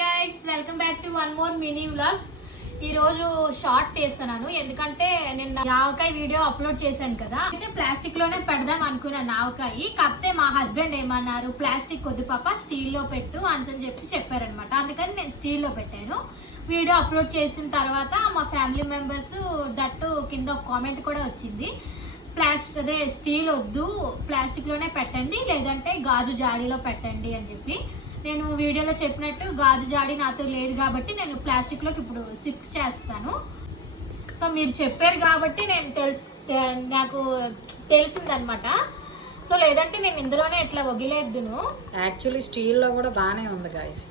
Guys welcome back to one more mini vlog. ఈ రోజు short తీస్తున్నాను ఎందుకంటే నేను ఆవకాయ వీడియో అప్లోడ్ చేశాను కదా. అయితే ప్లాస్టిక్ లోనే పెడదాం అనుకున్నాను ఆవకాయ. కాకపోతే మా హస్బెండ్ ఏమన్నారు, ప్లాస్టిక్ వద్దు పాప స్టీల్ లో పెట్టు అని చెప్పారనమాట. అందుకని నేను స్టీల్ లో పెట్టాను. వీడియో అప్లోడ్ చేసిన తర్వాత మా ఫ్యామిలీ మెంబర్స్ దట్టు కింద ఒక కామెంట్ కూడా వచ్చింది, అదే స్టీల్ వద్దు ప్లాస్టిక్ లోనే పెట్టండి, లేదంటే గాజు జాడీలో పెట్టండి అని చెప్పి. నేను వీడియోలో చెప్పినట్టు గాజు జాడీ నాతో లేదు కాబట్టి నేను ప్లాస్టిక్ లోకి ఇప్పుడు షిఫ్ట్ చేస్తాను. సో మీరు చెప్పారు కాబట్టి నాకు తెలిసిందనమాట. సో లేదంటే నేను ఇందులోనే ఎట్లా వగిలేద్దును. యాక్చువల్లీ స్టీల్లో కూడా బాగానే ఉంది గాయస్.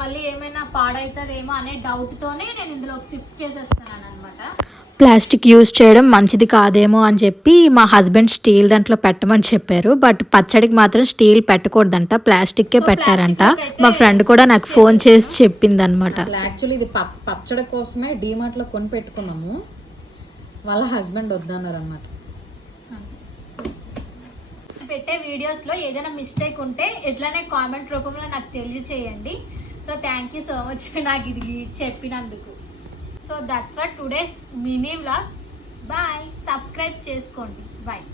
మళ్ళీ ఏమైనా పాడవుతుందేమో అనే డౌట్తోనే నేను ఇందులోకి షిఫ్ట్ చేసేస్తున్నాను అనమాట. ప్లాస్టిక్ యూజ్ చేయడం మంచిది కాదేమో అని చెప్పి మా హస్బెండ్ స్టీల్ దాంట్లో పెట్టమని చెప్పారు. బట్ పచ్చడికి మాత్రం స్టీల్ పెట్టకూడదంట, ప్లాస్టిక్కే పెట్టారంట. మా ఫ్రెండ్ కూడా నాకు ఫోన్ చేసి చెప్పింది అనమాట. యాక్చువల్లీ ఇది పచ్చడి కోసమే డీమార్ట్లో కొని పెట్టుకున్నాము. వాళ్ళ హస్బెండ్ వద్దన్నారు అనమాట. పెట్టే వీడియోస్లో ఏదైనా మిస్టేక్ ఉంటే ఎట్లానే కామెంట్ రూపంలో నాకు తెలియచేయండి. So thank you so much నాకు ఇది చెప్పినందుకు. So that's for today's mini vlog. Bye, subscribe చేసుకోండి. బాయ్.